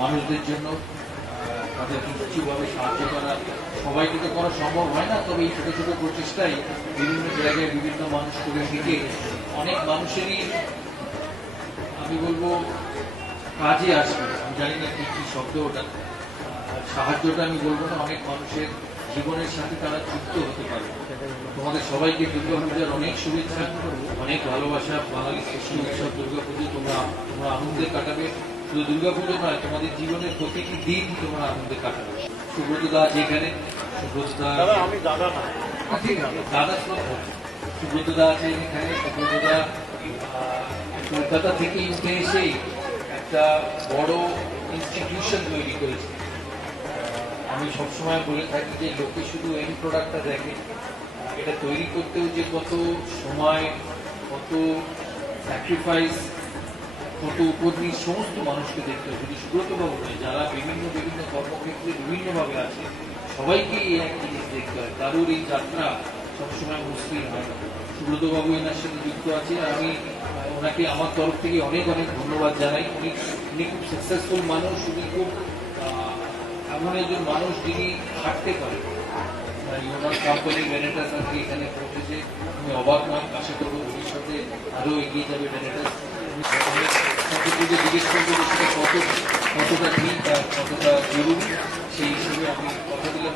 মানুষদের জন্য তাদেরকে কিছুভাবে সাহায্য করা। সবাইকে তো করা সম্ভব হয় না, তবে এই ছোট ছোট প্রচেষ্টাই বিভিন্ন জায়গায় বিভিন্ন মানুষ করে থেকে অনেক মানুষেরই আমি বলবো কাজে আসবে। আমি জানি না কি কি শব্দ ওটা, সাহায্যটা আমি বলবো না, অনেক মানুষের জীবনের সাথে তারা যুক্ত হতে পারে। তোমাদের সবাইকে দুর্গাপূজার অনেক শুভেচ্ছা, অনেক ভালোবাসা। বাঙালি শ্রেষ্ঠ উৎসব দুর্গাপুজো, তোমরা আনন্দে কাটাবে। শুধু দুর্গাপুজো নয়, তোমাদের জীবনের প্রতিটি দিন তোমরা আনন্দে কাটাবে। সুব্রত দা যেখানে, সুব্রত দা আমি দাদা না, দাদা সুব্রত দা আছে এখানে। সুব্রত দা কলকাতা থেকে উঠে এসেই একটা বড় ইনস্টিটিউশন তৈরি করেছে। আমি সবসময় বলে থাকি যে লোকে শুধু এন্ড প্রোডাক্টটা দেখে, এটা তৈরি করতেও যে কত সময়, কত স্যাক্রিফাইস, কত উপদ্রীব সমস্ত মানুষকে দেখতে হবে। শুধু সুব্রতবাবু নয়, যারা বিভিন্ন বিভিন্ন কর্মক্ষেত্রে বিভিন্নভাবে আছে, সবাইকেই এই এক জিনিস দেখতে হয়। কারোর এই যাত্রা সবসময় মুশকিল হয় না। সুব্রতবাবু এনার সাথে যুক্ত আছে, আর আমি ওনাকে আমার তরফ থেকে অনেক অনেক ধন্যবাদ জানাই। উনি খুব সাকসেসফুল মানুষ, উনি খুব এমন একজন মানুষ যিনি হাঁটতে পারে। ওনার কোম্পানি ভেনেটাস আর কি এখানে পৌঁছেছে, আমি অবাক নয়। আশা করবো ভবিষ্যতে আরও এগিয়ে যাবে ভেনেটাস। জিজ্ঞেস করবো যে সেটা কতটা ঠিক আর কতটা জরুরি, সেই হিসেবে আমি কথা দিলাম।